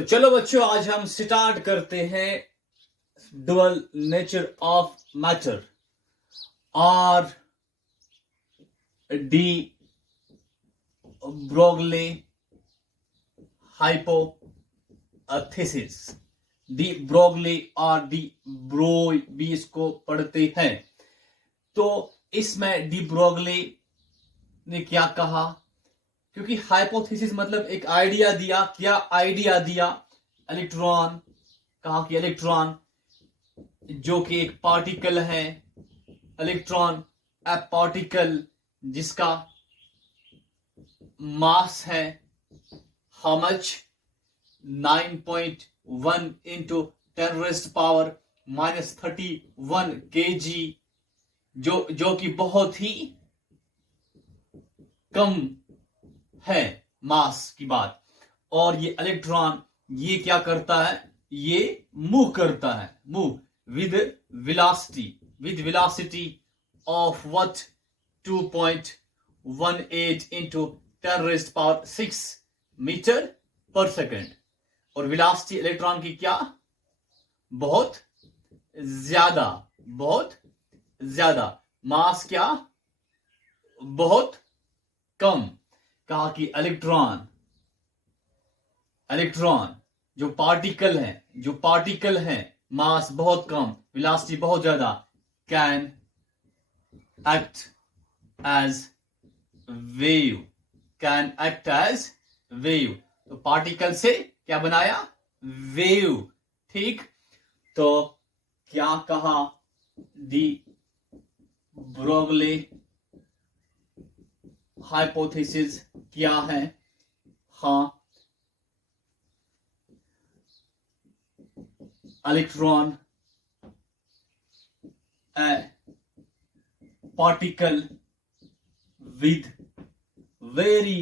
तो चलो बच्चों, आज हम स्टार्ट करते हैं dual nature of matter. R de Broglie hypothesis. D Broglie और डी ब्रोय भी इसको पढ़ते हैं। तो इसमें डी ब्रोगली ने क्या कहा, क्योंकि हाइपोथेसिस मतलब एक आइडिया दिया। क्या आइडिया दिया? इलेक्ट्रॉन, कहा कि इलेक्ट्रॉन जो कि एक पार्टिकल है, इलेक्ट्रॉन ए पार्टिकल जिसका मास है हाउ मच 9.1 इंटू 10⁻⁻31 kg, जो कि बहुत ही कम है मास की बात। और ये इलेक्ट्रॉन ये क्या करता है? ये मूव करता है, move with velocity of what 2.18 into 10⁻6 metre per second. और वेलोसिटी इलेक्ट्रॉन की क्या? बहुत ज्यादा। मास क्या? बहुत कम। कहा कि इलेक्ट्रॉन जो पार्टिकल है, मास बहुत कम, वेलोसिटी बहुत ज्यादा, कैन एक्ट एज वेव। तो पार्टिकल से क्या बनाया? वेव। ठीक। तो क्या कहा डी ब्रोगली हाइपोथेसिस क्या है? हाँ, electron A particle with very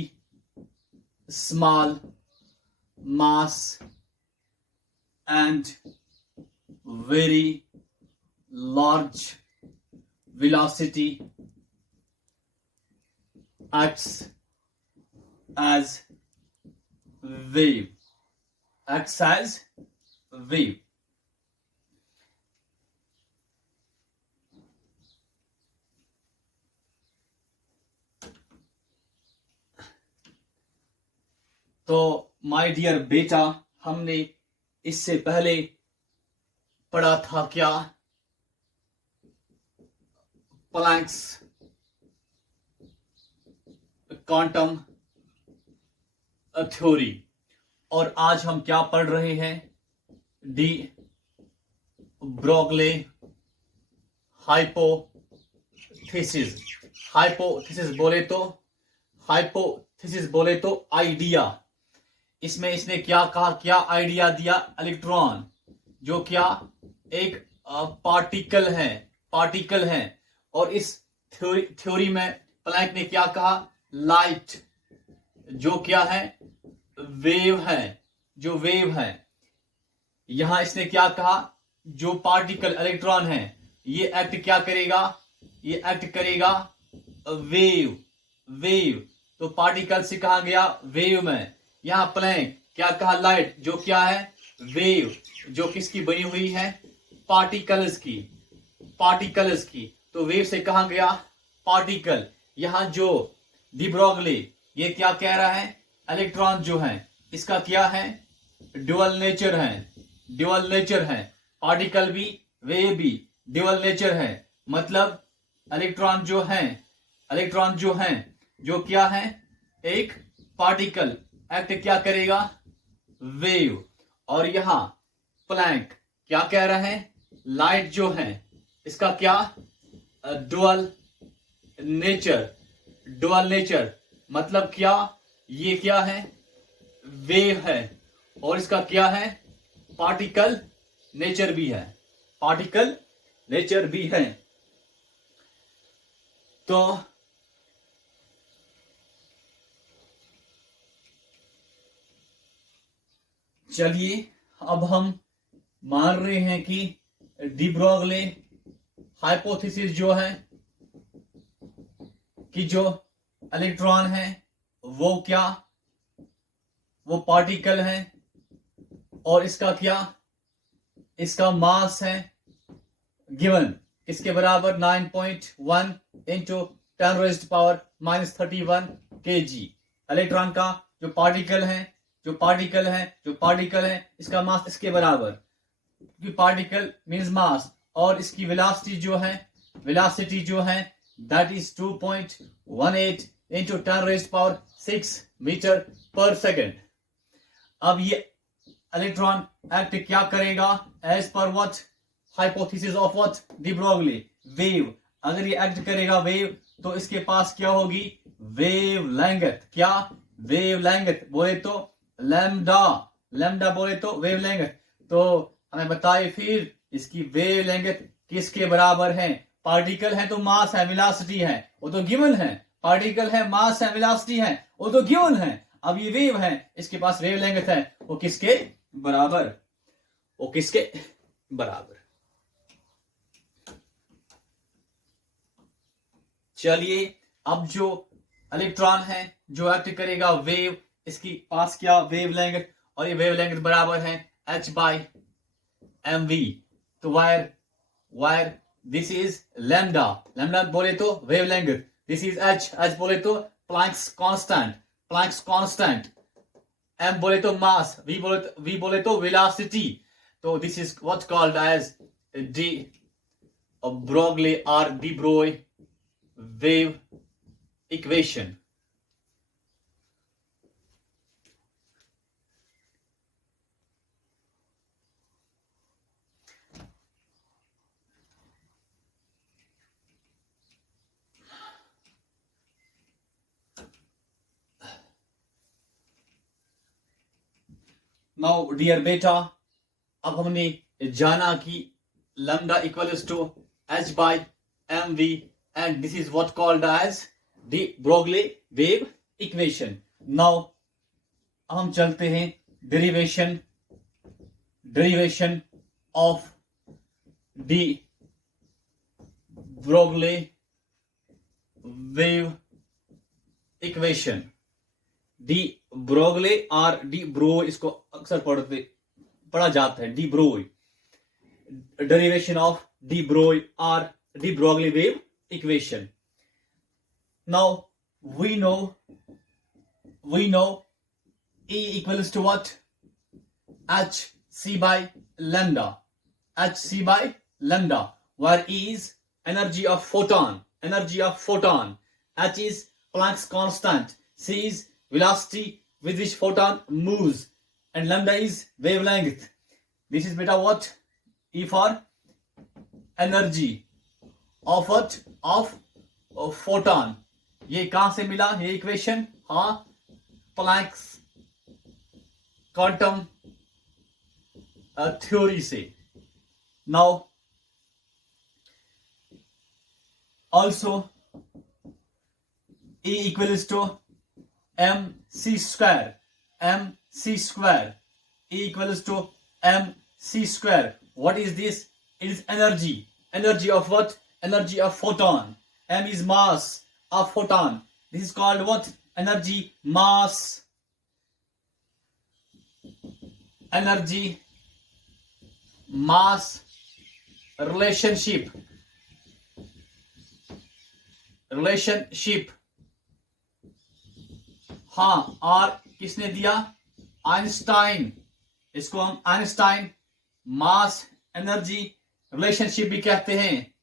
small mass and very large velocity acts as wave. तो माय डियर बेटा, हमने इससे पहले पढ़ा था क्या? Planck's quantum theory. और आज हम क्या पढ़ रहे हैं? डी ब्रोगली हाइपोथेसिस बोले तो आइडिया। इसमें इसने क्या कहा, क्या आइडिया दिया? इलेक्ट्रॉन जो क्या एक पार्टिकल है। और इस थ्योरी में प्लैंक ने क्या कहा? लाइट जो क्या है? वेव है। यहां इसने क्या कहा? जो पार्टिकल इलेक्ट्रॉन है ये एक्ट क्या करेगा? ये एक्ट करेगा वेव। तो पार्टिकल से कहा गया वेव में। यहां प्लैंक क्या कहा? लाइट जो क्या है? वेव, जो किसकी बनी हुई है? पार्टिकल्स की। तो वेव से कहा गया पार्टिकल। यहां जो डी ब्रोगली ये क्या कह रहा है? इलेक्ट्रॉन जो है इसका क्या है? ड्यूअल नेचर है। पार्टिकल भी, वेव भी ड्यूअल नेचर है। मतलब इलेक्ट्रॉन जो है जो क्या है? एक पार्टिकल एक्ट क्या करेगा? वेव। और यहां प्लैंक क्या कह रहा है? लाइट जो है इसका क्या? Dual nature. मतलब क्या? ये क्या है? वेव है। और इसका क्या है? पार्टिकल नेचर भी है। तो चलिए, अब हम मान रहे हैं कि डी ब्रोगली हाइपोथेसिस जो है कि जो इलेक्ट्रॉन है वो क्या? वो पार्टिकल है और इसका क्या, इसका मास है गिवन किसके बराबर 9.1 इंटू 10⁻⁻31 kg। इलेक्ट्रॉन का जो पार्टिकल है इसका मास इसके बराबर, क्योंकि पार्टिकल मींस मास, और इसकी वेलोसिटी जो है that is 2.18 into 10⁻6 metre per second. अब ये इलेक्ट्रॉन एक्ट क्या करेगा as per what hypothesis of what de Broglie wave. अगर ये एक्ट करेगा वेव तो इसके पास क्या होगी वेव लेंथ। क्या वेव लेंथ बोले तो लैम्डा बोले तो वेव लेंथ। तो हमें बताइए फिर इसकी वेव लेंथ किसके बराबर है। पार्टिकल है तो मास है वेलोसिटी है वो तो गिवन है, पार्टिकल है मास है वेलोसिटी है वो तो गिवन है। अब ये वेव है इसके पास वेव लेंथ है वो किसके बराबर, चलिए अब जो इलेक्ट्रॉन है जो एक्ट करेगा वेव, इसकी पास क्या वेव लेंथ, और ये वेव लेंथ बराबर है h/mv। तो वायर दिस इज लैम्डा बोले तो wave length, this is h बोले तो प्लैंक्स कांस्टेंट, m बोले तो मास, v बोले तो वेलोसिटी। तो this is what called as de Broglie और de Broglie wave equation। Now dear बेटा, अब हमने जाना कि lambda equals to h/mv and this is what called as the Broglie wave equation। now हम चलते हैं derivation of the Broglie wave equation। De Broglie और डी ब्रो, इसको अक्सर पढ़ा जाता है de Broglie, derivation of de Broglie और de Broglie wave equation। now we know E equals to what hc/lambda, where E is energy of photon, h is Planck's constant, c is velocity with which photon moves, and lambda is wavelength। this is beta what E for energy of what of photon. ये कहां से मिला ये equation, हाँ planks quantum theory से। Now also E equals to mc square, E equals to mc square। what is this? it is energy of what? energy of photon। m is mass of photon, this is called what? energy mass relationship। हाँ और किसने दिया? Einstein. इसको हम Einstein mass energy relationship भी कहते हैं।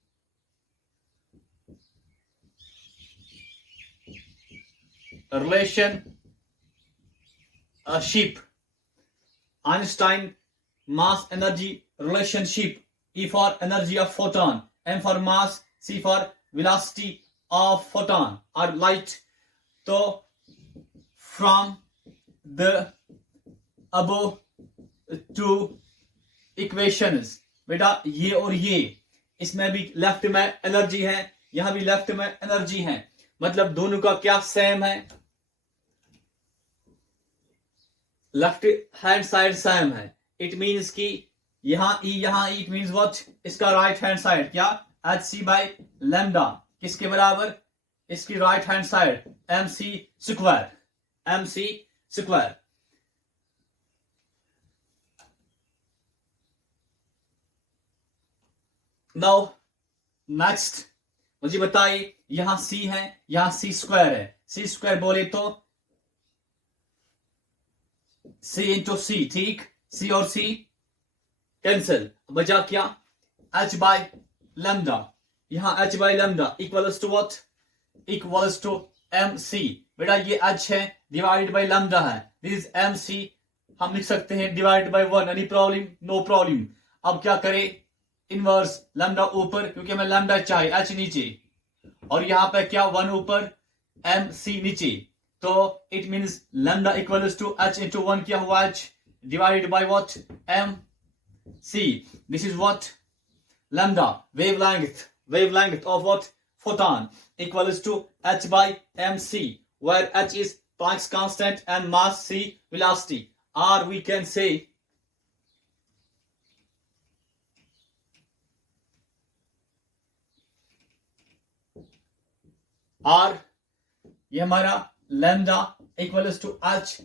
relationship, Einstein mass energy relationship। E for energy of photon, M for mass, C for velocity of photon or light। तो from the above two equations, बेटा ये और ये, इसमें भी लेफ्ट में एनर्जी है यहां भी लेफ्ट में एनर्जी है, मतलब दोनों का क्या सेम है, लेफ्ट हैंड साइड सेम है। इट मीन्स कि यहां ई इट मीन्स व्हाट? इसका राइट हैंड साइड क्या? hc/लैम्डा किसके बराबर? इसकी right hand side mc square. Now next मुझे बताइए, यहां c है, यहां c स्क्वायर है। c स्क्वायर बोले तो c इंटू सी, ठीक। c और c कैंसिल, बचा क्या, h बाय लैम्डा। यहां h by lambda equals to what, equals to mc। बेटा ये h है डिवाइडेड बाय लैम्डा है, दिस इज mc। हम लिख सकते हैं divide by 1, any problem, no problem. अब क्या करें, इनवर्स लैम्डा ऊपर, क्योंकि हमें लैम्डा चाहिए, h नीचे, और यहां पे क्या 1 ऊपर mc नीचे, तो it means lambda equals to h into 1 क्या हुआ, h divided by what, mc। This is what lambda, wavelength of what, photon, equals to h by mc, where h is Planck's constant and mass c velocity, or we can say r, ये हमारा lambda equals to h,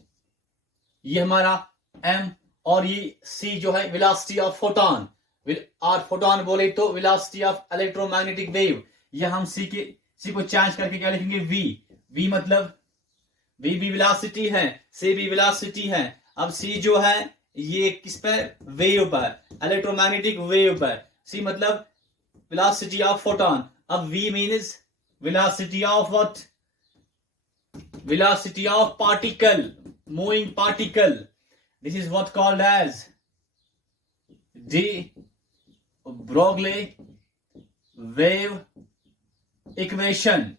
ये हमारा m, और ये c जो है velocity of photon, और photon बोले तो वेलोसिटी ऑफ इलेक्ट्रोमैग्नेटिक वेव। ये हम सी को चेंज करके क्या लिखेंगे, v मतलब v भी वेलोसिटी है, c भी वेलोसिटी है। अब c जो है ये किस पर, वेव पर, इलेक्ट्रोमैग्नेटिक वेव पर। c मतलब वेलोसिटी ऑफ फोटोन। अब v means velocity of what, velocity of particle, moving particle. This is what called as de Broglie wave equation,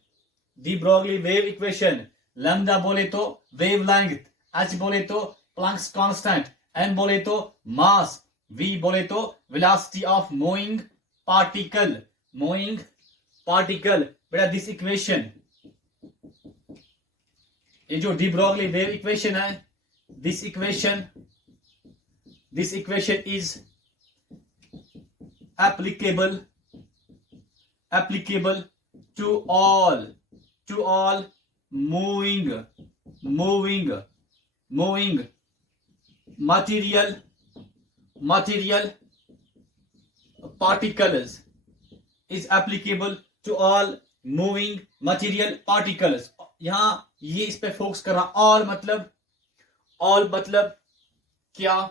de Broglie wave equation। Lambda बोले तो wavelength, h बोले तो Planck's constant, m बोले तो मास, v बोले तो velocity of moving particle, moving particle. बेटा this equation, ये जो de Broglie वेव इक्वेशन है, this equation is applicable to all moving material particles, is applicable to all moving material particles। यहां ये इस पे फोकस कर रहा, all मतलब क्या,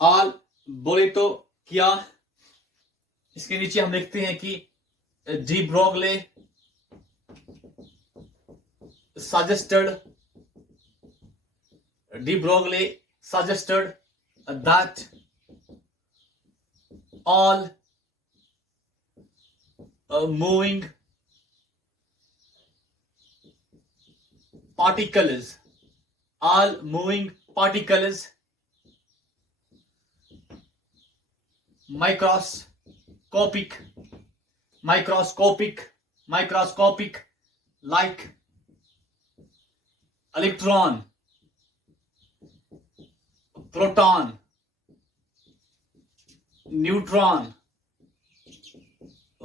all बोले तो क्या, इसके नीचे हम लिखते हैं कि de Broglie suggested that all moving particles microscopic like electron, proton, neutron,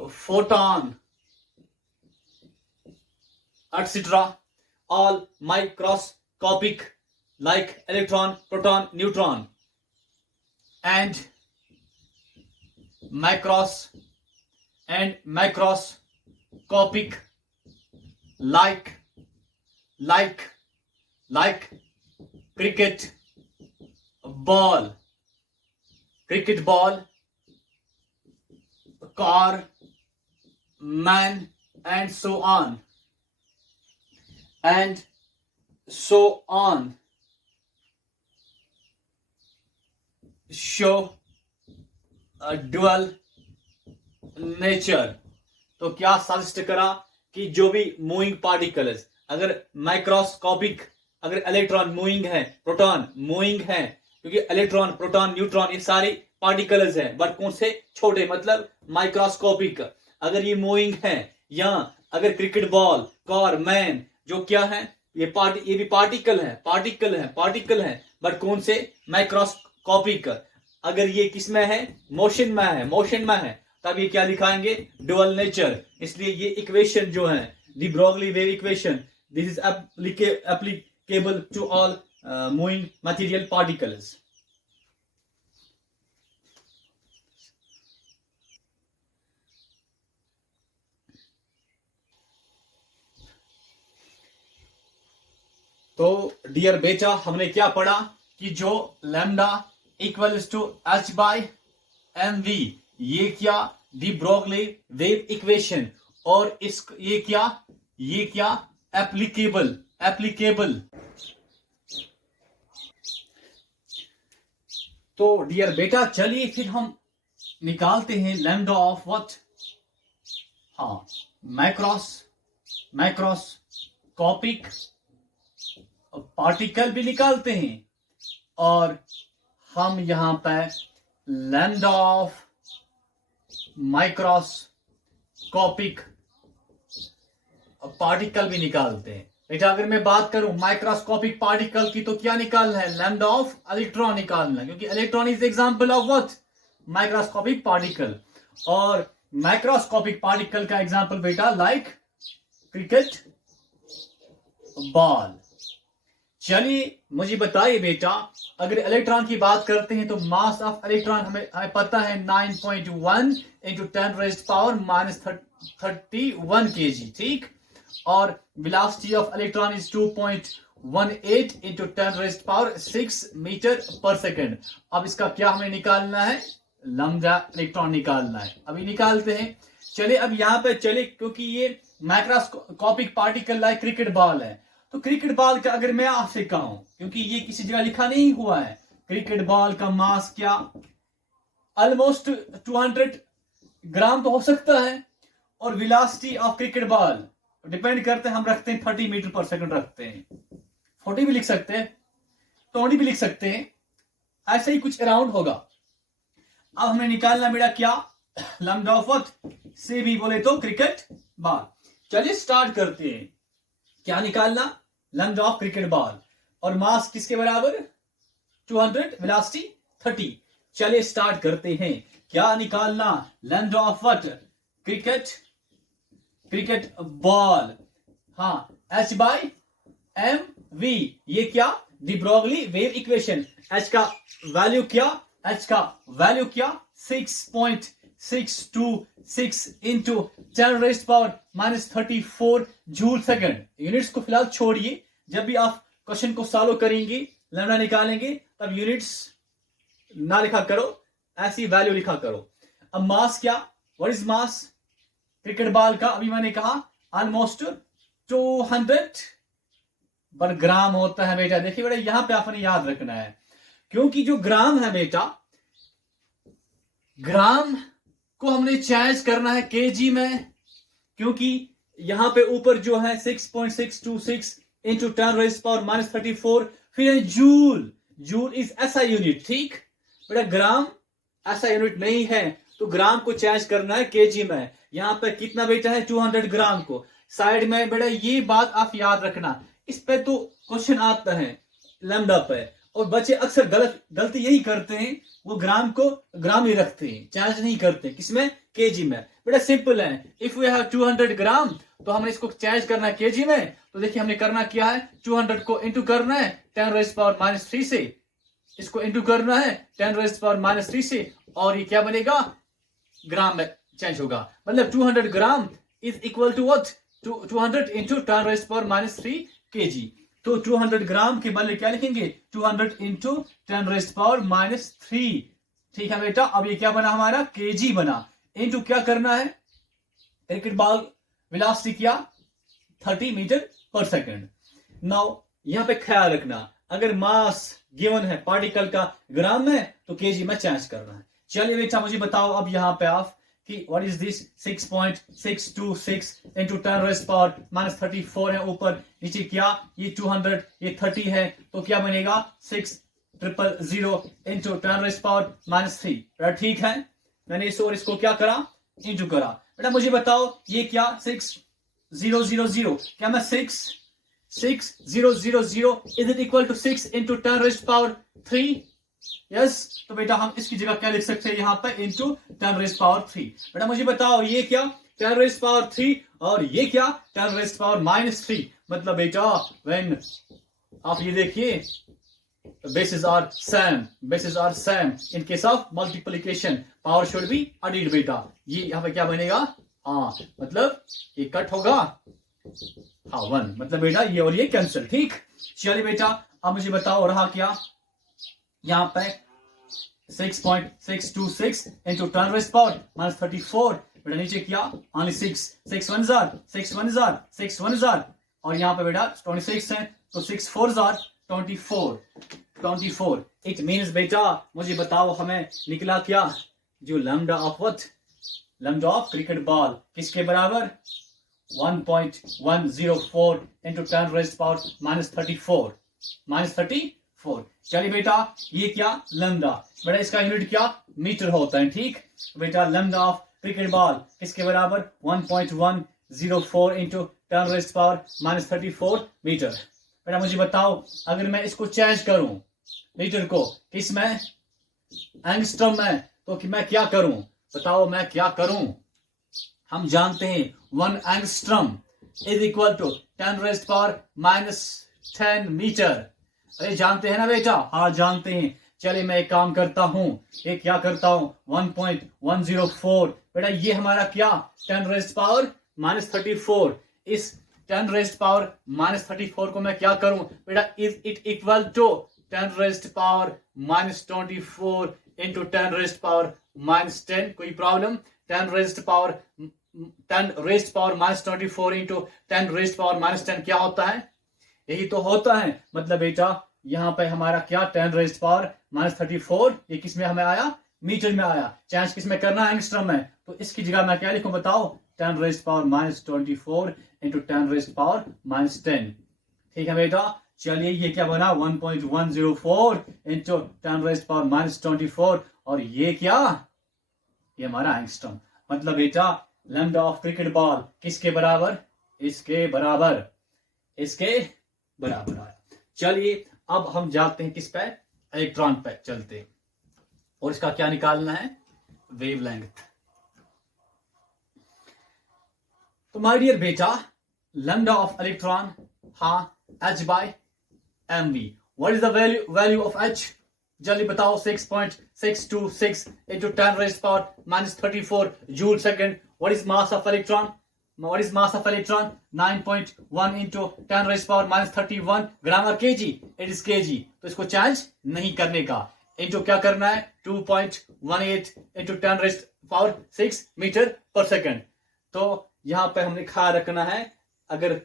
photon, etc. all microscopic like electron, proton, neutron, and macroscopic like cricket ball, car, man, and so on show a dual nature। तो क्या suggest करा कि जो भी moving particles, अगर microscopic, अगर electron moving है, proton moving है, क्योंकि इलेक्ट्रॉन, प्रोटॉन, न्यूट्रॉन ये सारे पार्टिकल्स हैं, बट कौन से, छोटे, मतलब माइक्रोस्कोपिक। अगर ये मूविंग है, या अगर क्रिकेट बॉल, कार, मैन जो क्या है, ये भी पार्टिकल है, बट कौन से, माइक्रोस्कोपिक। अगर ये किस में है, मोशन में है, तब ये क्या दिखाएंगे, डुअल नेचर। इसलिए ये इक्वेशन जो है, de Broglie wave equation, this is applicable to all moving material particles. तो डियर बेटा, हमने क्या पढ़ा कि जो lambda equals to h by m v, ये क्या डी ब्रोगली वेव इक्वेशन, और इस ये क्या एप्लीकेबल। तो डियर बेटा चलिए फिर हम निकालते हैं लैम्डा ऑफ व्हाट, हाँ मैक्रोस्कोपिक पार्टिकल भी निकालते हैं, और हम यहां पर लैम्डा ऑफ माइक्रोस्कोपिक पार्टिकल भी निकालते हैं। बेटा अगर मैं बात करूं माइक्रोस्कोपिक पार्टिकल की, तो क्या निकालना है, लैम्डा ऑफ इलेक्ट्रॉन निकालना है, क्योंकि electron is example of what, microscopic particle. और माइक्रोस्कोपिक पार्टिकल का एग्जांपल बेटा लाइक क्रिकेट बॉल। चलिए मुझे बताइए बेटा, अगर इलेक्ट्रॉन की बात करते हैं तो मास ऑफ इलेक्ट्रॉन हमें पता है 9.1 इंटू 10⁻³ kg, ठीक। और velocity of electron is 2.18 into 10⁻6 metre per second. अब इसका क्या हमें निकालना है, लैम्डा इलेक्ट्रॉन निकालना है, अभी निकालते हैं। चलिए अब यहाँ पे चले, क्योंकि ये microscopic particle like cricket ball है, तो क्रिकेट बॉल का अगर मैं आपसे कहूं, क्योंकि ये किसी जगह लिखा नहीं हुआ है, क्रिकेट बॉल का मास क्या, ऑलमोस्ट 200 ग्राम तो हो सकता है, और velocity of cricket ball depend करते हैं, हम रखते हैं 30 मीटर पर सेकंड रखते हैं, 40 भी लिख सकते हैं, 20 भी लिख सकते हैं, ऐसे ही कुछ अराउंड होगा। अब हमें निकालना बेटा क्या, लैम्डा ऑफ व्हाट, से भी बोले तो क्रिकेट बॉल। चलिए स्टार्ट करते हैं, क्या निकालना, लैम्डा ऑफ क्रिकेट बॉल, और मास किसके बराबर 200, वेलोसिटी 30। चलिए स्टार्ट करते हैं, क्या निकालना, lambda of what, cricket ball, हाँ एच बाय एम वी, ये क्या D Broglie wave equation. H का वैल्यू क्या 6.626 इंटू 10⁻⁻34 जूल सेकंड। यूनिट्स को फिलहाल छोड़िए, जब भी आप क्वेश्चन को सॉल्व करेंगे, लैम्डा निकालेंगे, तब यूनिट्स ना लिखा करो, ऐसी वैल्यू लिखा करो। अब मास क्या, what is mass cricket ball का, अभी मैंने कहा ऑलमोस्ट 200 पर ग्राम होता है बेटा। देखिए बेटा यहां पे आपने याद रखना है, क्योंकि जो ग्राम है बेटा, ग्राम को हमने चेंज करना है केजी में, क्योंकि यहां पे ऊपर जो है 6.626 इंटू 10⁻34, फिर है जूल इज ऐसा यूनिट, ठीक बेटा। ग्राम ऐसा यूनिट नहीं है, तो ग्राम को चेंज करना है केजी में। यहां पे कितना बेटा है 200 ग्राम को साइड में, बेटा ये बात आप याद रखना। इस पे तो क्वेश्चन आता है लैम्डा पे, और बच्चे अक्सर गलती यही करते हैं, वो ग्राम को ग्राम ही रखते हैं, चेंज नहीं करते, किसमें, केजी में। बेटा सिंपल है, इफ वी हैव 200 ग्राम, तो हमने इसको चेंज करना है केजी में। तो देखिए हमने करना क्या है, 200 को इंटू करना है 10⁻³ से, इसको इंटू करना है 10⁻³ से, और ये क्या बनेगा, ग्राम में चेंज होगा। मतलब 200 gram is equal to what, 200 into 10⁻³ kg। तो 200 ग्राम के बदले क्या लिखेंगे, 200 इंटू 10⁻³। ठीक है बेटा। अब ये क्या बना हमारा, केजी बना, इंटू क्या करना है, क्रिकेट बॉल वेलोसिटी क्या 30 मीटर पर सेकंड। नाउ यहां पे ख्याल रखना, अगर मास गिवन है पार्टिकल का ग्राम में, तो केजी में चेंज करना है। चलिए बेटा मुझे बताओ अब यहां पे आप कि व्हाट इज दिस, 6.626 इंटू 10⁻34 है ऊपर, नीचे क्या, ये 200, ये 30 है, तो क्या बनेगा 6,000 इंटू 10⁻³ ठीक है। मैंने इस और इसको क्या करा, इंटू करा। बेटा मुझे बताओ ये क्या 6,000, क्या मैं 6,000 is it equal to 6 into 10⁻³ yes. तो बेटा हम इसकी जगह क्या लिख सकते हैं, यहां पर इंटू 10⁻³। बेटा मुझे बताओ ये क्या 10⁻³ और ये क्या 10⁻⁻3। मतलब बेटा व्हेन आप ये देखिए bases are same in case of multiplication power should be added बेटा। ये यहां पे क्या बनेगा, हाँ मतलब ये कट होगा, हाँ 1, मतलब बेटा ये और ये कैंसिल, ठीक। चलिए बेटा अब मुझे बताओ रहा क्या, यहाँ पे 6.626 into 10 raised power minus 34, बेटा नीचे क्या only 6 1 जार 6 1 जार 6 1 जार और यहाँ पे बेटा 26 है तो 6 4 जार 24। इट मीन्स बेटा मुझे बताओ हमें निकला क्या, जो lambda of what, lambda of cricket ball किसके बराबर 1.104 into 10 raised power minus 34। चलिए बेटा ये क्या लैम्डा, बेटा इसका यूनिट क्या मीटर होता है, ठीक। बेटा लैम्डा ऑफ क्रिकेट बॉल किसके बराबर 1.104 into 10 raised power minus 34 metre. बेटा मुझे बताओ अगर मैं इसको चेंज करूं मीटर को किस में एंगस्ट्रम में, तो कि मैं क्या करूं, बताओ मैं क्या करूं। हम जानते हैं 1 angstrom is equal to 10 raised power minus 10 metre. अरे जानते हैं ना बेटा, हाँ जानते हैं। चलिए मैं एक काम करता हूं, ये क्या करता हूं 1.104, बेटा ये हमारा क्या 10 raised power minus 34, इस 10 raised power minus 34 को मैं क्या करूं बेटा, is it equal to 10 raised power minus 24 into 10 raised power minus 10, कोई problem. 10 raised power minus 24 into 10 raised power minus 10 क्या होता है, यही तो होता है। मतलब बेटा यहाँ पे हमारा क्या 10 raised power minus 34, ये किस में हमें आया मीटर में आया, चेंज किस में करना है एंगस्ट्रम में, तो इसकी जगह मैं क्या लिखूं बताओ 10 raised power minus 24 into 10 raised power minus 10, ठीक है बेटा। चलिए ये क्या बना 1.104 into 10 raised power minus 24 और ये क्या, ये हमारा एंगस्ट्रम। मतलब बेटा लैम्डा ऑफ क्रिकेट बॉल किसके बराबर, इसके बराबर आया। चलिए अब हम जाते हैं किस पे, इलेक्ट्रॉन पे चलते हैं और इसका क्या निकालना है वेवलेंथ। तो माय डियर बेटा लैम्डा ऑफ इलेक्ट्रॉन, हाँ h by mv। What is the value of h, जल्दी बताओ 6.626 into 10 raised power minus 34 joule second। What is mass of electron? 9.1 into 10 raised power minus 31 ग्राम और kg, it is kg। तो इसको change नहीं करने का, into क्या करना है 2.18 into 10 raised power 6 मीटर पर सेकंड। तो यहाँ पे हमने ख्याल रखना है अगर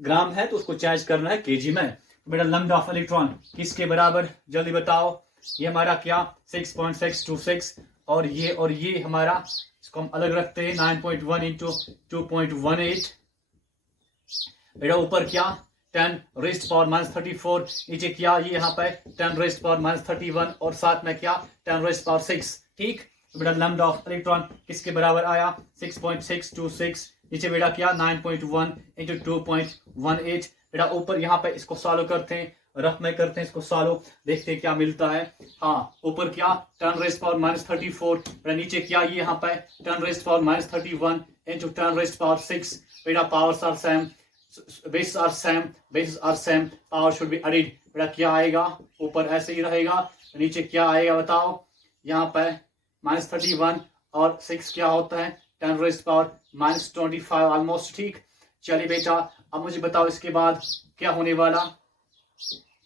ग्राम है तो उसको चेंज करना है केजी में। तो बेटा लैम्डा ऑफ इलेक्ट्रॉन किसके बराबर, जल्दी बताओ। ये हमारा क्या 6.626 और ये हमारा, इसको हम अलग रखते हैं 9.1 into 2.18। बेटा ऊपर क्या 10 raised power minus 34, नीचे क्या ये यहाँ पे 10 raised power minus 31 और साथ में क्या 10 raised power 6, ठीक। तो बेटा लैम्डा ऑफ इलेक्ट्रॉन किसके बराबर आया 6.626, नीचे बेटा क्या 9.1 into 2.18। बेटा ऊपर यहाँ पे इसको सॉल्व करते हैं, रफ में करते हैं इसको सॉल्व, देखते हैं क्या मिलता है। हाँ ऊपर क्या 10 raised power minus 34, बेटा नीचे क्या ये यहाँ पे 10 raised power minus 31 into 10 raised power 6। बेटा powers are same, bases are same, power should be added। बेटा क्या आएगा ऊपर ऐसे ही रहेगा, नीचे क्या आएगा बताओ, यहाँ पे -31 और 6 क्या होता है 10 raised power minus 25 ऑलमोस्ट, ठीक। चलिए बेटा अब मुझे बताओ इसके बाद क्या होने वाला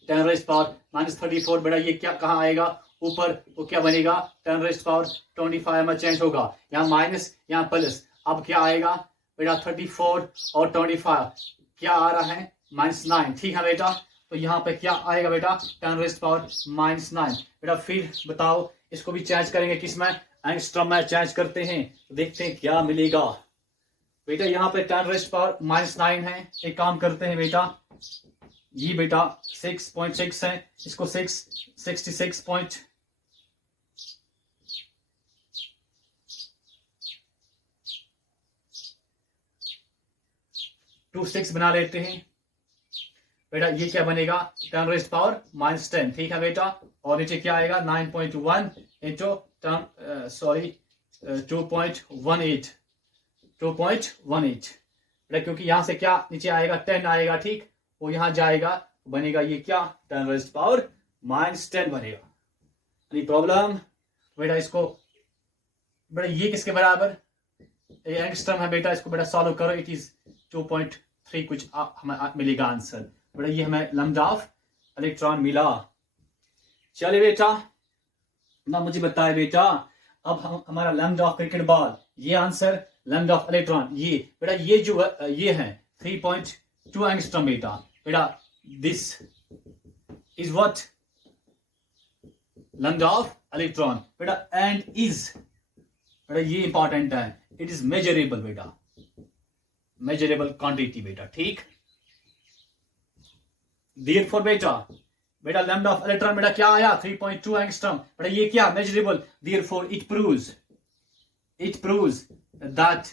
10 raised power minus 34, बेटा ये क्या कहाँ आएगा ऊपर, वो क्या बनेगा 10 raised power 25 में चेंज होगा, यहाँ माइनस यहाँ प्लस, अब क्या आएगा बेटा 34 और 25 क्या आ रहा है -9, ठीक है बेटा। तो यहाँ पे क्या आएगा बेटा 10 raised power -9। बेटा फिर बताओ इसको भी चेंज करेंगे किसमें, एंगस्ट्रम में चेंज करते हैं, देखते हैं क्या मिलेगा। बेटा यहाँ पे 10 raised power -9 है, एक काम करते हैं बेटा, ये बेटा 6.6 है, इसको 666.26 बना लेते हैं। बेटा ये क्या बनेगा 10 raised power -10, ठीक है बेटा। और नीचे क्या आएगा 9.1 into 2.18 बेटा, क्योंकि यहां से क्या नीचे आएगा 10 आएगा, ठीक, वो यहां जाएगा, बनेगा ये क्या 10 raised power -10 बनेगा। एनी प्रॉब्लम बेटा, इसको बेटा ये किसके बराबर, ये एंगस्ट्रम है बेटा, इसको बेटा सॉल्व करो, इट इज 2.3 कुछ हमें मिलेगा आंसर। बेटा ये हमें लैम्डा ऑफ इलेक्ट्रॉन मिला। चलिए बेटा, ना मुझे बताए बेटा, अब हम हमारा लैम्डा ऑफ क्रिकेट बॉल, ये आंसर लैम्डा ऑफ इलेक्ट्रॉन, ये बेटा ये जो ये है 3.2 एंगस्ट्रॉम बेटा। बेटा this is what lambda of electron बेटा, एंड इज बेटा ये इंपॉर्टेंट है, इट इज मेजरेबल बेटा, मेजरेबल क्वांटिटी बेटा, ठीक। देयरफॉर बेटा, बेटा लैम्डा ऑफ इलेक्ट्रॉन बेटा क्या आया 3.2 एंगस्ट्रॉम बेटा, ये क्या measurable, therefore it proves that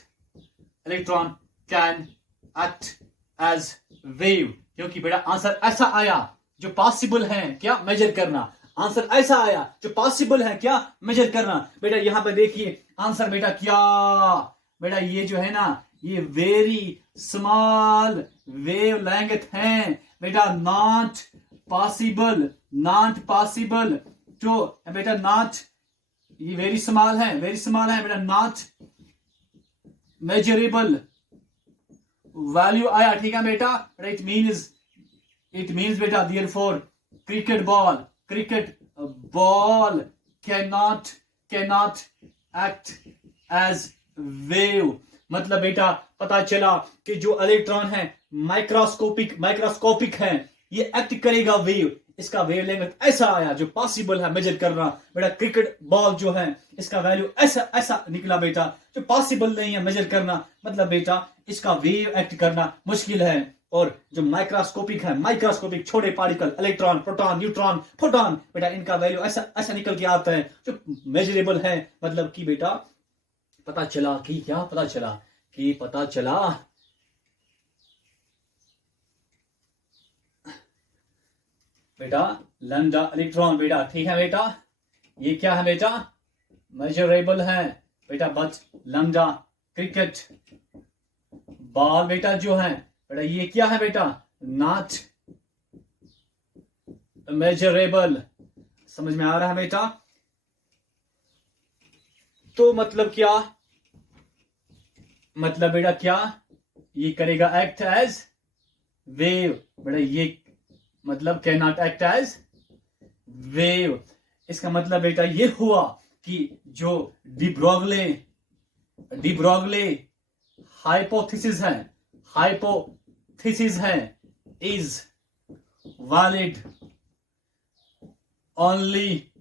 electron can act as wave, क्योंकि बेटा आंसर ऐसा आया जो पॉसिबल है क्या मेजर करना, आंसर ऐसा आया जो पॉसिबल है क्या मेजर करना। बेटा यहां पे देखिए आंसर बेटा क्या, बेटा ये जो है ना ये वेरी स्मॉल वेव लेंथ है बेटा, नॉट पॉसिबल टू बेटा, नॉट ये वेरी स्मॉल है बेटा, नॉट मेजरेबल वैल्यू आया, ठीक है बेटा। इट मीन्स बेटा therefore cricket ball cannot act as wave, मतलब बेटा पता चला कि जो इलेक्ट्रॉन है माइक्रोस्कोपिक है, ये एक्ट करेगा वेव, इसका वेव लेंथ ऐसा आया जो पॉसिबल है मेजर करना बेटा। क्रिकेट बॉल जो है इसका वैल्यू ऐसा निकला बेटा जो पॉसिबल नहीं है मेजर करना, मतलब बेटा इसका वेव एक्ट करना मुश्किल है। और जो माइक्रोस्कोपिक छोटे particle electron, proton, neutron, photon बेटा इनका वैल्यू ऐसा निकल के आता है जो मेजरेबल है, मतलब कि बेटा पता चला बेटा लैम्डा इलेक्ट्रॉन बेटा, ठीक है बेटा, ये क्या है बेटा मेजरेबल है बेटा, बट लैम्डा क्रिकेट बॉल बेटा जो है बेटा ये क्या है बेटा नॉट मेजरेबल, समझ में आ रहा है बेटा। तो मतलब क्या, मतलब बेटा क्या ये करेगा एक्ट एज वेव बेटा, ये मतलब can not act as wave, इसका मतलब बेटा ये हुआ कि जो डिब्रोगले हाइपोथेसिस है इज वैलिड ओनली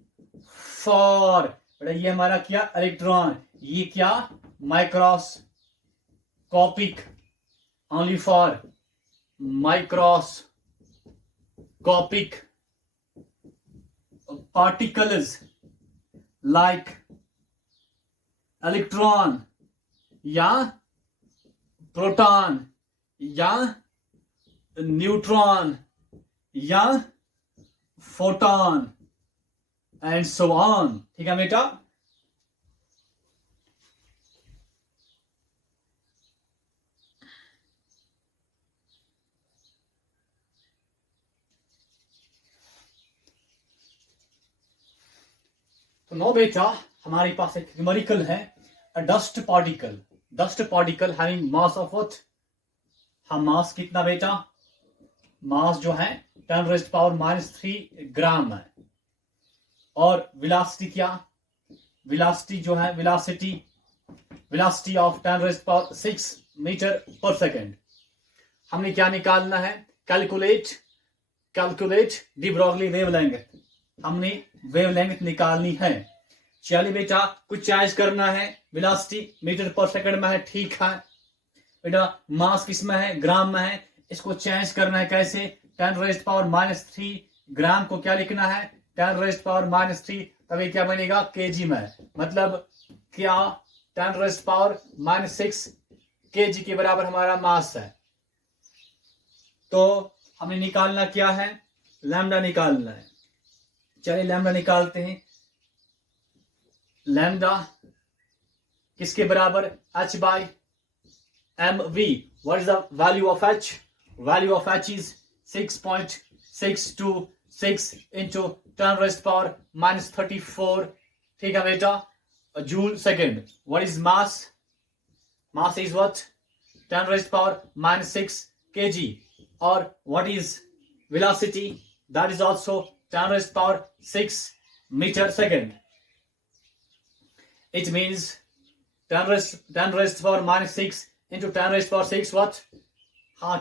फॉर बेटा, ये हमारा क्या इलेक्ट्रॉन, ये क्या microscopic, only for microscopic particles like electron या प्रोटॉन या न्यूट्रॉन या फोटॉन एंड सो ऑन, ठीक है बेटा। तो नो बेटा हमारे पास एक न्यूमेरिकल है, अ dust particle having mass of what, हम मास कितना बेटा, मास जो है 10⁻³ ग्राम है, और वेलोसिटी क्या, वेलोसिटी जो है velocity of 10⁻⁶ metre per second. हमने क्या निकालना है, कैलकुलेट डी ब्रॉगली वेवलेंथ, हमने वेवलेंथ निकालनी है। चलिए बेटा कुछ चेंज करना है, वेलोसिटी मीटर पर सेकंड में है, ठीक है बेटा, मास किस में है, ग्राम में है, इसको चेंज करना है कैसे, 10⁻³ ग्राम को क्या लिखना है 10⁻³ तभी क्या बनेगा केजी में, मतलब क्या 10⁻⁶ केजी के बराबर हमारा मास है। तो हमें निकालना क्या है, लैम्डा निकालना है। चलिए लैम्डा निकालते हैं, लैम्डा किसके बराबर, h/mv। What is the value of h, value of h is 6.626 into 10⁻⁻34, ठीक है बेटा, joule second. What is mass, mass is what 10⁻⁻6 kg, और what is velocity, that is also 10 raised power 6 meter second. It means 10 raised power minus 6 into 10 raised power 6 what?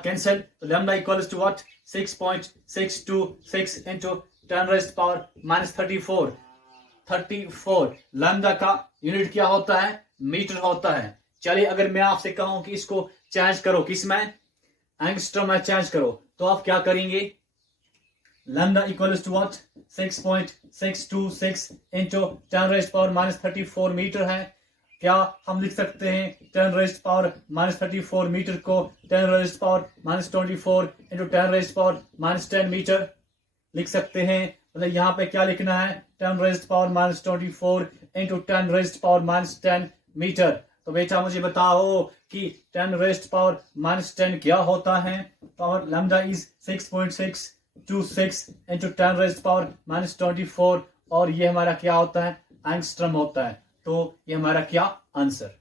Cancel. So lambda equals to what? 6.626 into 10 raised power minus 34. 34 lambda का unit क्या होता है? Metre होता है. चलिए अगर मैं आपसे कहूं कि इसको चेंज करो किस में? एंगस्ट्रॉम में चेंज करो, तो आप क्या करेंगे? Lambda equals to what? 6.626 into 10 raised power minus 34 metre है. क्या हम लिख सकते हैं 10 रेज़्ड पावर माइनस 34 मीटर को 10 raised power minus 24 into 10 raised power minus 10 metre लिख सकते हैं? मतलब यहाँ पे क्या लिखना है? 10 raised power minus 24 into 10 raised power minus 10 metre. तो बेटा मुझे बताओ कि 10 रेज़्ड पावर माइनस 10 क्या होता है? Power lambda is 6.626 into 10 raised power minus 24 और ये हमारा क्या होता है? एंगस्ट्रॉम होता है. तो ये हमारा क्या answer?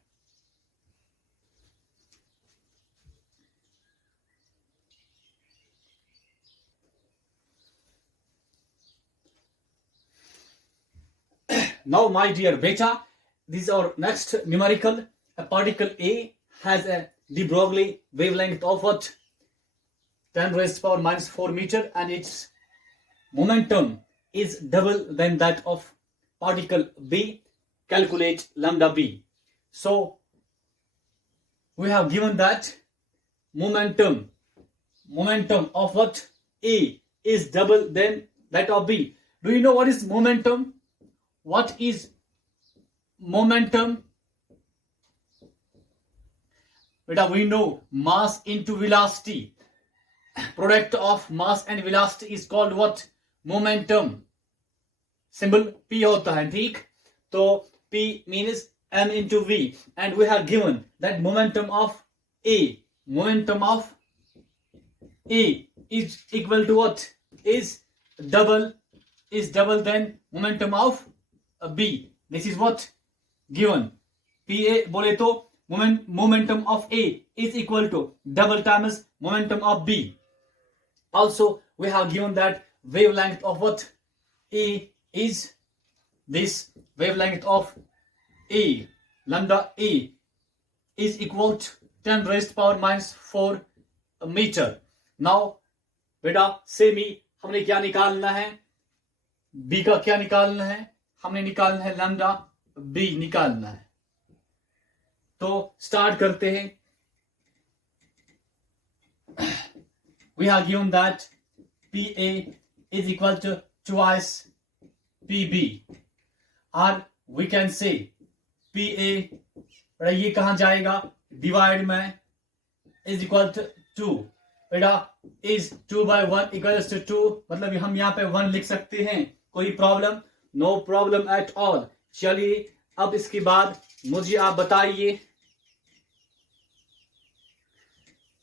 Now, my dear beta, this is our next numerical. A particle A has a de Broglie wavelength of what? 10 raised power minus 4 meter, and its momentum is double than that of particle B. Calculate lambda B. So, we have given that momentum of what? A is double than that of B. Do you know what is momentum? What is momentum? Beta, we know mass into velocity. Product of mass and velocity is called what? Momentum. Symbol P होता है, ठीक? तो P means m into v, and we have given that momentum of A is equal to what? Is double than momentum of B. This is what given. PA बोले तो momentum of A is equal to double times momentum of B. Also, we have given that wavelength of what? A is this wavelength of A, lambda A is equal to 10 raised power minus 4 meter. Now, बेटा semi हमने क्या निकालना है? B का क्या निकालना है? हमने निकालना है लैम्डा B निकालना है. तो स्टार्ट करते हैं. We have given that PA is equal to twice PB, or we can say PA, ये कहाँ जाएगा? डिवाइड में is equal to 2. बेटा is 2 by 1 equals to 2, मतलब हम यहाँ पे 1 लिख सकते हैं. कोई problem? No problem at all. चलिए अब इसके बाद मुझे आप बताइए,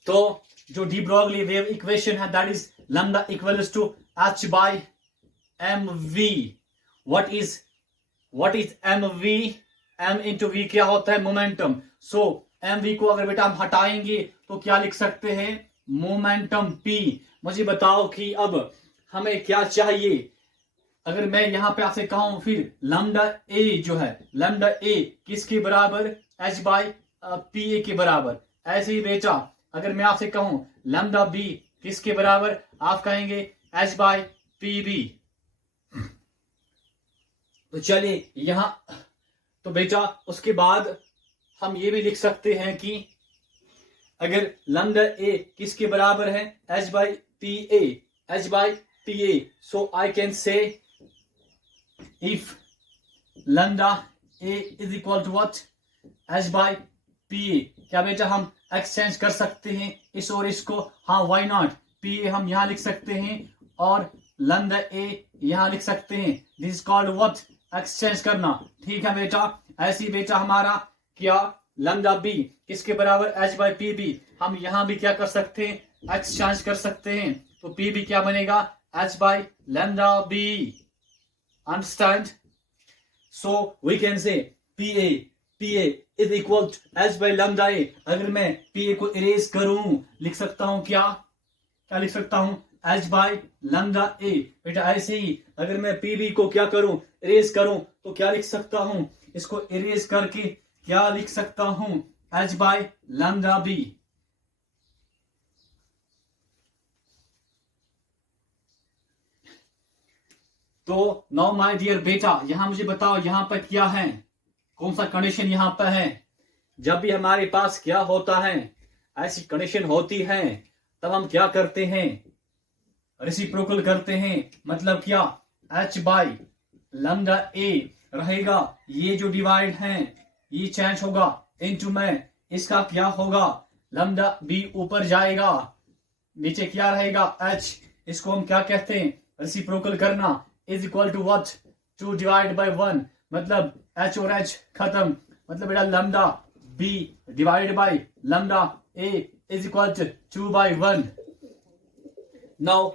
तो जो डी ब्रॉगली वेव इक्वेशन है, that is lambda equals to h by mv. What is mv? m into v क्या होता है? मोमेंटम. सो mv को अगर बेटा हम हटाएंगे तो क्या लिख सकते हैं? Momentum p. मुझे बताओ कि अब हमें क्या चाहिए? अगर मैं यहां पे आपसे कहूं फिर लैम्डा a जो है, लैम्डा a किसके बराबर? h बाय pa के बराबर. ऐसे ही बेटा अगर मैं आपसे कहूं लैम्डा b किसके बराबर? आप कहेंगे h बाय pb. तो चलिए यहां, तो बेटा उसके बाद हम ये भी लिख सकते हैं कि अगर लैम्डा a किसके बराबर है? h by pa. So I can say if lambda a is equal to what? h by pa. क्या बेटा हम एक्सचेंज कर सकते हैं इस और इसको? हाँ, why not? pa हम यहाँ लिख सकते हैं और lambda a यहाँ लिख सकते हैं. This is called what? Exchange करना. ठीक है बेटा. ऐसी बेटा हमारा क्या लैम्डा b किसके बराबर? h by pb. हम यहाँ भी क्या कर सकते हैं? एक्सचेंज कर सकते हैं. तो pb क्या बनेगा? h by lambda b. Understand? So we can say PA is equal to h by lambda a. अगर मैं PA को इरेज करूं, लिख सकता हूं क्या लिख सकता हूं? h by lambda a। बेटा ऐसे ही अगर मैं pb को क्या करूं, इरेज करूं, तो क्या लिख सकता हूं, इसको इरेज करके क्या लिख सकता हूं, h बाय लैम्डा b। तो नाउ माय डियर बेटा, यहां मुझे बताओ यहां पर क्या है, कौन सा कंडीशन यहां पर है। जब भी हमारे पास क्या होता है, ऐसी कंडीशन होती है, तब हम क्या करते हैं, रेसिप्रोकल करते हैं। मतलब क्या, h बाई लैम्डा a रहेगा, ये जो डिवाइड है ये चेंज होगा इनटू में इसका क्या होगा, लैम्डा b ऊपर जाएगा, नीचे क्या रहेगा h। इसको हम क्या कहते हैं, रेसिप्रोकल करना, is equal to what, 2 divide by 1। मतलब h और h खत्म, मतलब बेटा lambda b divide by lambda a is equal to 2 by 1। Now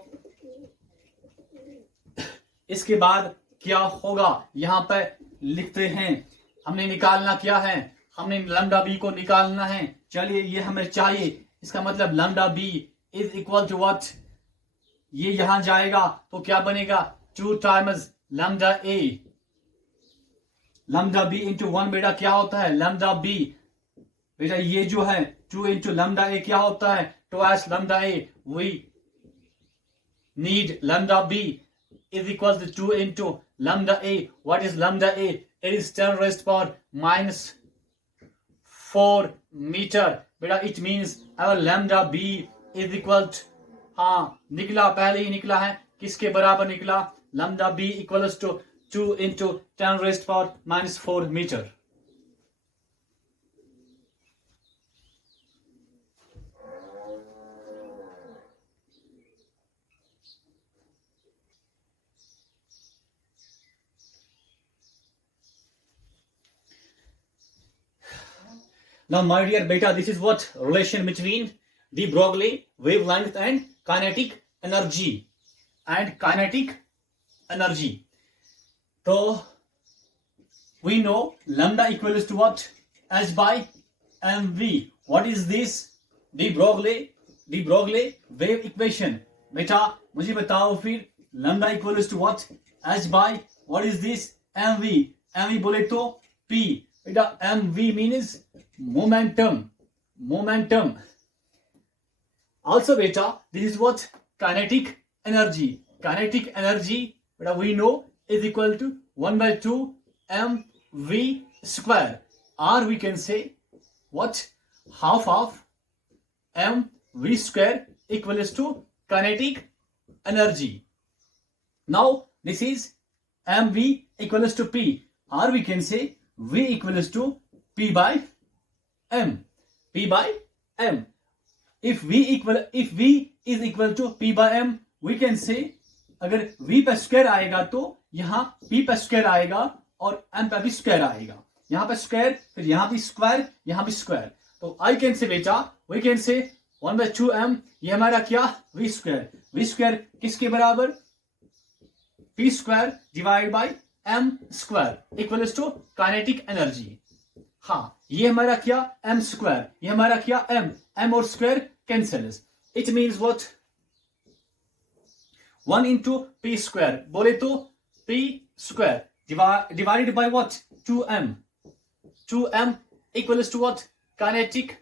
इसके बाद क्या होगा, यहां पर लिखते हैं, हमने निकालना क्या है, हमने लैम्डा b को निकालना है। चलिए ये हमें चाहिए, इसका मतलब lambda b is equal to what, ये यहां जाएगा तो क्या बनेगा, 2 times lambda a। Lambda b into 1 बेटा क्या होता है, लैम्डा b। बेटा ये जो है 2 इंटू लैम्डा a क्या होता है, 2s lambda a। We need lambda b is equals to 2 into lambda a. What is lambda a? It is 10 raised power minus 4 meter. बेटा it means our lambda b is equal to, हाँ निकला, पहले ही निकला है, किसके बराबर निकला, lambda b equals to 2 into 10 raised power minus 4 meter. Now, my dear beta, this is what relation between de Broglie wavelength and kinetic energy. So, we know lambda equals to what? H by mv. What is this? De Broglie wave equation. बेटा मुझे बताओ फिर, lambda equals to what? H by what is this? mv. mv बोले तो p. बेटा mv means momentum. Also beta, this is what, kinetic energy. Beta we know is equal to 1 by 2 mv square, or we can say what, half of mv square equals to kinetic energy. Now this is mv equals to p, or we can say v equals to p by m. If v is equal to p by m, we can say, अगर v पे square आएगा तो यहाँ p पे square आएगा और m पे भी स्क्वायर आएगा, यहाँ पे स्क्वायर, फिर यहाँ भी स्क्वायर, यहाँ भी स्क्वायर। तो आई कैन से बेटा, वी कैन से 1 by 2m, ये हमारा क्या, v स्क्वायर किसके बराबर, p square divide by m square equals to kinetic energy. हाँ ये हमारा क्या, m स्क्वायर, ये हमारा क्या, m और square cancels. It means what, 1 into p square, बोले तो p square divided by what, 2m equals to what, kinetic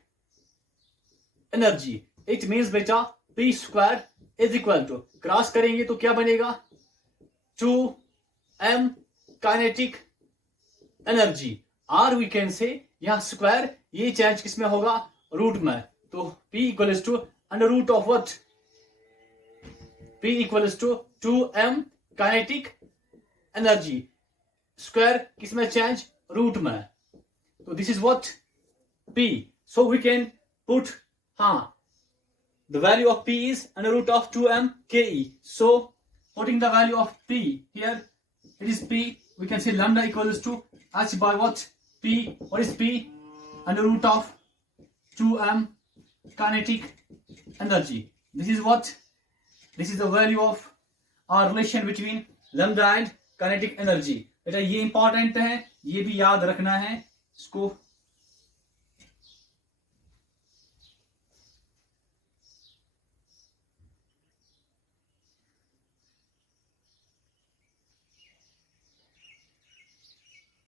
energy. It means बेटा p square is equal to, cross करेंगे तो क्या बनेगा, 2m काइनेटिक एनर्जी, और we can say यहाँ square, ये चेंज किसमें होगा, रूट में, तो p equals to under root of what, p equals to 2m kinetic energy, square किसमें चेंज, रूट में, तो this is what p. So we can put, हाँ the value of p is under root of 2m ke. So putting the value of p here, it is p, we can say lambda equals to h by what, p. What is p, under root of 2m kinetic energy. This is what, this is the value of our relation between lambda and kinetic energy. बेटा ये important है, ये भी याद रखना है, इसको